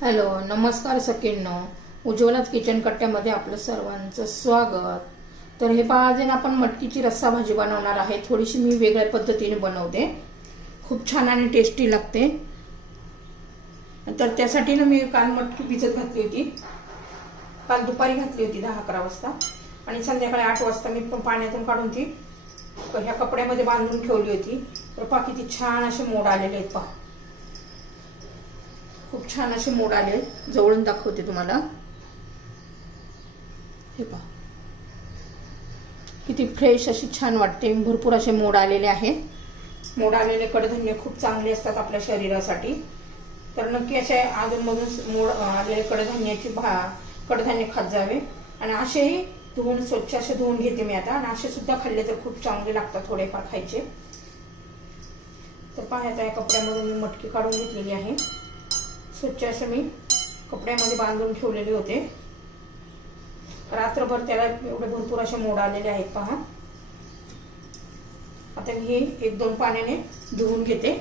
Hello नमस्कार सगळ्यांनो, उज्ज्वलाच kitchen कट्ट्यामध्ये आपलं सर्वांचं स्वागत। तर हे पहा, आज आपण मटकीची रस्सा भाजी बनवणार आहे। थोडीशी मी वेगळ्या पद्धतीने बनवते, खूप छान आणि टेस्टी लागते। तर त्यासाठी ना मी काल मटकी भिजत घातली होती, काल दुपारी घातली होती 10-11 वाजता आणि संध्याकाळी 8 वाजता मी पाण्यातून काढून ती ह्या कपड्यामध्ये बांधून ठेवली होती। तर पहा किती छान असे मोड आलेले आहेत, पहा खूप छान असे मोड आले। जवळून दाखवते तुम्हाला, हे पहा किती फ्रेश अशी छान वाटते। भरपूर असे मोड आलेले आहेत। मोड आलेले कडधान्य खूप चांगले असतात आपल्या शरीरासाठी। तर नक्की असे अधूनमधून मोड आलेले कडधान्याची कडधान्य खात जावे आणि असेही धुवून स्वच्छ असे धुवून घेते मी आता। आणि असे सुद्धा खाल्ले तर खूप चांगले लागतात थोडेफार खायचे। तर पहा आता या कपड्यामध्ये मी मटकी काढून घेतलेली आहे। स्वच्छ असे मी कपड्यामध्ये बांधून ठेवलेले होते रात्रभर, त्याला एवढे भरपूर असे मोड आलेले आहेत पहा। आता मी 1-2 पाण्याने धुवून घेते।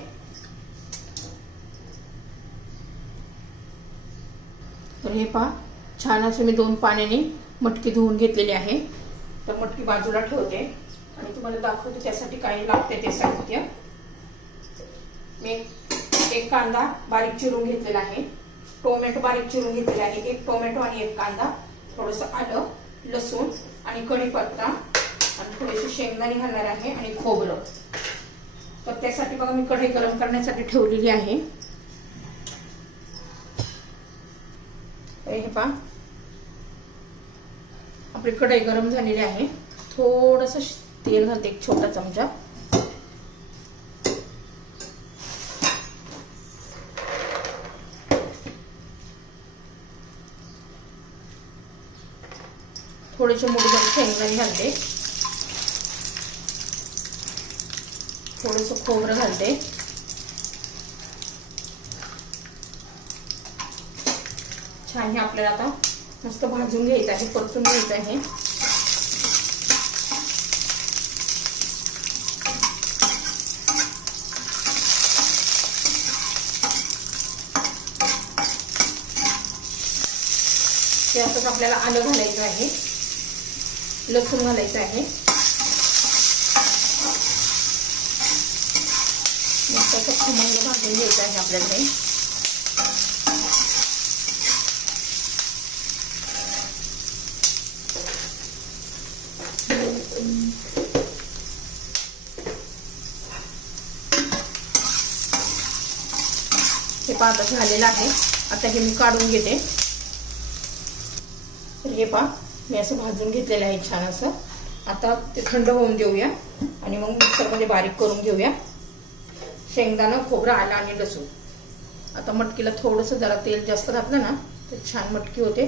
तर हे पहा छान असे मी 2 पाण्याने मटकी धुवून घेतलेली आहे। तर मटकी बाजूला ठेवते आणि तुम्हाला दाखवते त्यासाठी काय लागते ते साहित्य। मी 1 कांदा बारीक चिरून घेतलेला आहे, टोमॅटो बारीक चिरून घेतलेला आहे, 1 टोमॅटो आणि 1 कांदा, थोडंसं आलं, लसूण आणि कढीपत्ता आणि थोडेसे शेंगदाणे घालणार आहे आणि खोबरं। तर त्यासाठी बघा मी कढई गरम करण्यासाठी ठेवलेली आहे। हे पहा आपली कढई गरम झालेली आहे। थोडंसं तेल घालते, 1 छोटा चमचा। थोडेसे मुठभर शेंगदाणे घालते, थोडंसं खोबरं घालते, छान हे आपल्याला आता मस्त भाजून घ्यायचं आहे, परतून घ्यायचं आहे। त्यातच आपल्याला आलं घालायचं आहे, लसूण घालायचं आहे, मस्त असं खमंग भाजून घ्यायचं आहे आपल्याला। हे पाता झालेलं आहे, आता हे मी काढून घेते। तर हे पहा मी असं भाजून घेतलेलं आहे छान असं। आता ते थंड होऊन देऊया आणि मग मिक्सरमध्ये बारीक करून घेऊया। शेंगदाणा, खोबरं, आलं आणि लसूण। आता मटकीला थोडंसं जरा तेल जास्त घातलं ना तर छान मटकी होते।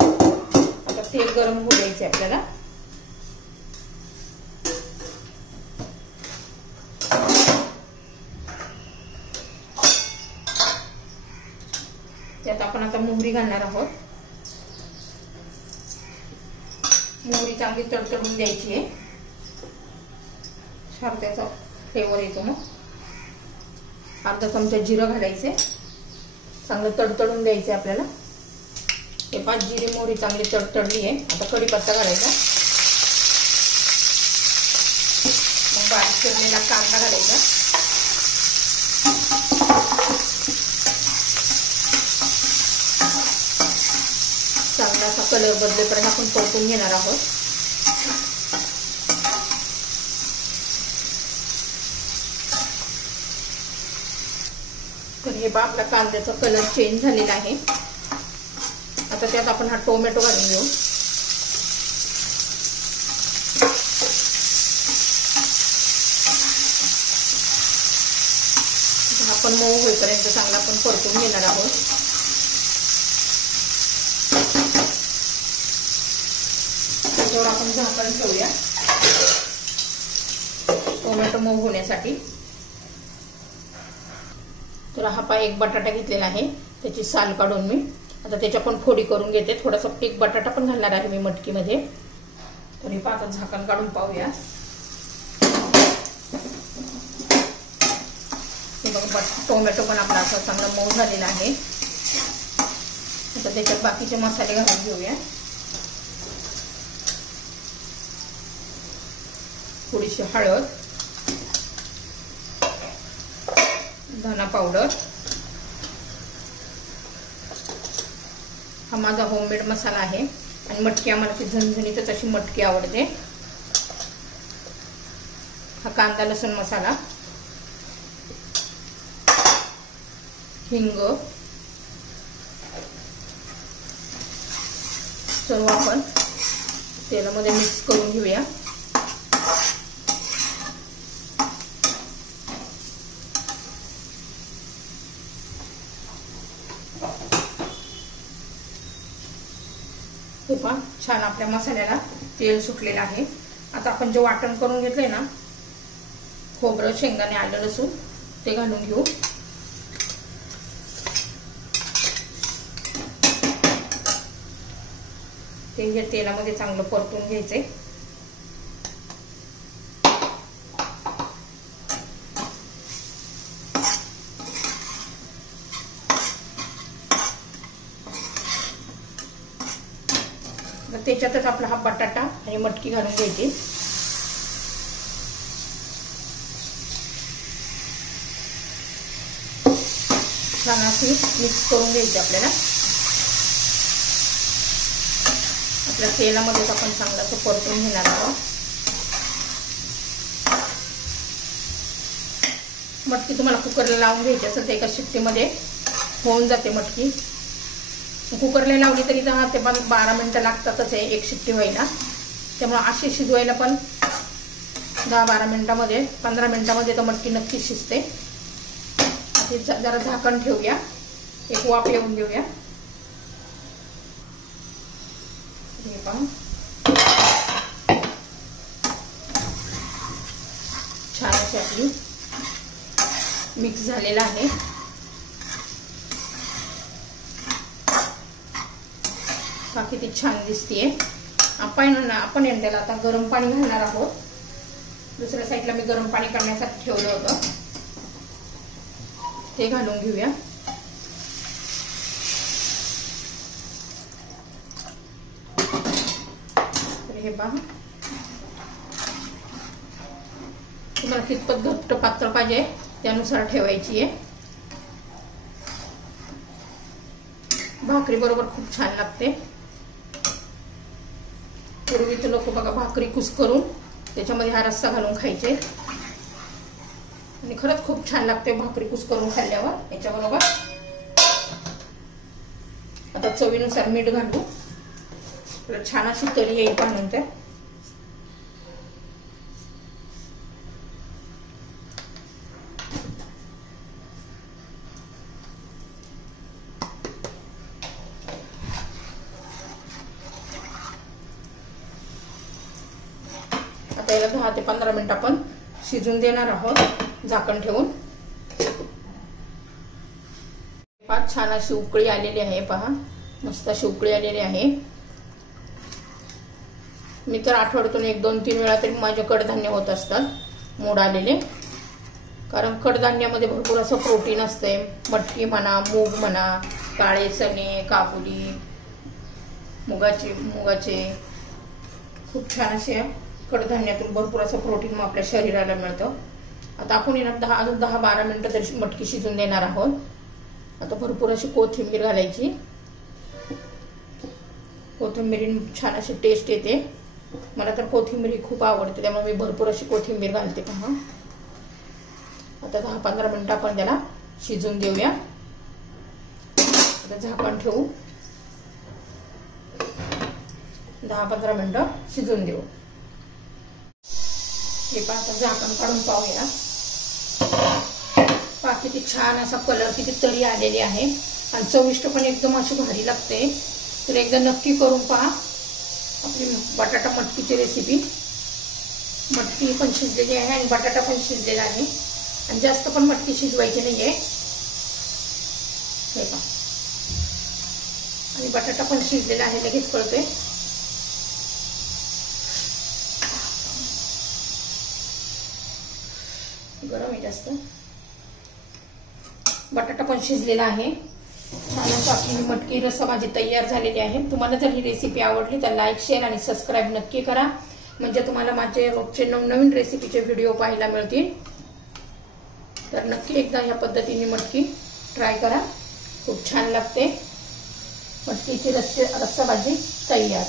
आता तेल गरम होऊ द्यायचे आपल्याला। त्यात आपण आता मोहरी घालणार आहोत। मोहरी चांगली तडतडून द्यायची आहे, छान त्याचा फ्लेवर येतो। मग अर्धा चमचा जिरं घालायचे, चांगलं तडतडून द्यायचे आपल्याला। हे 5 जिरे मोहरी चांगली तडतडली आहे। आता कढीपत्ता घालायचा, मग बारीक चिरलेला कांदा घालायचा, चांगला असा कलर बदलेपर्यंत आपण परतून घेणार आहोत। तर हे बघा आपला कांद्याचा कलर चेंज झालेला आहे। आता त्यात आपण हा टोमॅटो घालून घेऊ। आपण मऊ होईपर्यंत चांगला आपण परतून घेणार आहोत। त्याच्यावर आपण झाकण ठेवूया टोमॅटो मऊ होण्यासाठी। तर हा पहा 1 बटाटा घेतलेला आहे, त्याची साल काढून मी आता त्याच्या पण फोडी करून घेते। थोडासा 1 बटाटा पण घालणार आहे मी मटकीमध्ये। तर हे पहा आता झाकण काढून पाहूया। हे बघा टोमॅटो पण आपला असा चांगला मऊ झालेला आहे. आता त्याच्यात बाकीचे मसाले घालून घेऊया. थोडीशी हळद, धना पावडर, हा माझा होममेड मसाला आहे. आणि मटकी आम्हाला ती झणझणीतच अशी मटकी आवडते. हा कांदा लसूण मसाला, हिंग, सर्व आपण तेलामध्ये मिक्स करून घेऊया. हे पहा छान आपल्या मसाल्याला तेल सुटलेलं आहे. आता आपण जे वाटण करून घेतलंय ना, खोबरं, शेंगदाणे, आलं, लसूण, ते घालून घेऊ. ते हे तेलामध्ये चांगलं परतून घ्यायचंय. त्याच्यातच आपला हा बटाटा आणि मटकी घालून घ्यायची. छान अशी मिक्स करून घ्यायची आपल्याला. आपल्या तेलामध्येच आपण चांगलं असं परतून घेणार आहोत. मटकी तुम्हाला कुकरला लावून घ्यायची असेल तर एका शिट्टीमध्ये होऊन जाते मटकी. कुकरला लावली तरी 10 ते 12 मिनिटं लागतातच आहे एक शिट्टी व्हायला. त्यामुळे अशी शिजवायला पण 10-12 मिनिटामध्ये 15 मिनिटामध्ये तर मटकी नक्की शिजते. आता जरा झाकण ठेवूया, एक वाफ येऊन देऊया. हे पहा छान अशी आपली मिक्स झालेला आहे. किती छान दिसतीये. आपण त्याला आता गरम पाणी घालणार आहोत. दुसऱ्या साईडला मी गरम पाणी करण्यासाठी ठेवलं होतं, ते घालून घेऊया. तर हे पहा तुम्हाला कितपत घट्ट पातळ पाहिजे त्यानुसार ठेवायची आहे. भाकरी बरोबर खूप छान लागते. पूर्वीचे लोक बघा भाकरी कुस्करून त्याच्यामध्ये हा रस्सा घालून खायचे आणि खरंच खूप छान लागते भाकरी कुस्करून खाल्ल्यावर याच्याबरोबर. आता चवीनुसार मीठ घालू, छान अशी तरी येईल पाहून. तर आता याला 10 ते 15 मिनिट आपण शिजून देणार आहोत झाकण ठेवून. पहा छान अशी उकळी आलेली आहे. पहा मस्त अशी उकळी आलेली आहे. मी तर आठवड्यातून 1-2-3 वेळा तरी माझे कडधान्य होत असतात मोड आलेले. कारण कडधान्यामध्ये भरपूर असं प्रोटीन असते. मटकी म्हणा, मूग म्हणा, काळे चणे, काबुली, मुगाचे खूप छान असे कडधान्यातून भरपूर असं प्रोटीन आपल्या शरीराला मिळतं. आता आपण अजून 10-12 मिनिटं तरी मटकी शिजून देणार आहोत. आता भरपूर अशी कोथिंबीर घालायची. कोथिंबीरीने छान अशी टेस्ट येते. मला तर कोथिंबीर खूप आवडते, त्यामुळे मी भरपूर अशी कोथिंबीर घालते. पहा आता 10-15 मिनिटं आपण त्याला शिजून देऊया. आता झाकण ठेवू, 10-15 मिनिटं शिजून देऊ. हे पहा आता झाकण काढून पाहूया. पहा किती छान असा कलर, किती तरी आलेली आहे आणि चविष्ट पण एकदम अशी भारी लागते. तर एकदा नक्की करून पहा आपली बटाटा मटकीची रेसिपी. मटकी पण शिजलेली आहे आणि बटाटा पण शिजलेला आहे आणि जास्त पण मटकी शिजवायची नाहीये. हे पहा आणि बटाटा पण शिजलेला आहे, लगेच कळतोय. गरम आहे जास्त. बटाटा पण शिजलेला आहे। छान असं आपली मटकी रस्सा भाजी तयार झालेली आहे। तुम्हाला जर ही रेसिपी आवडली तर लाईक शेअर आणि सबस्क्राईब नक्की करा, म्हणजे तुम्हाला माझे रोजचे नवनवीन रेसिपीचे व्हिडिओ पाहायला मिळतील। तर नक्की एकदा ह्या पद्धतीने मटकी ट्राय करा, खूप छान लागते। मटकीची रस्सा भाजी तयार।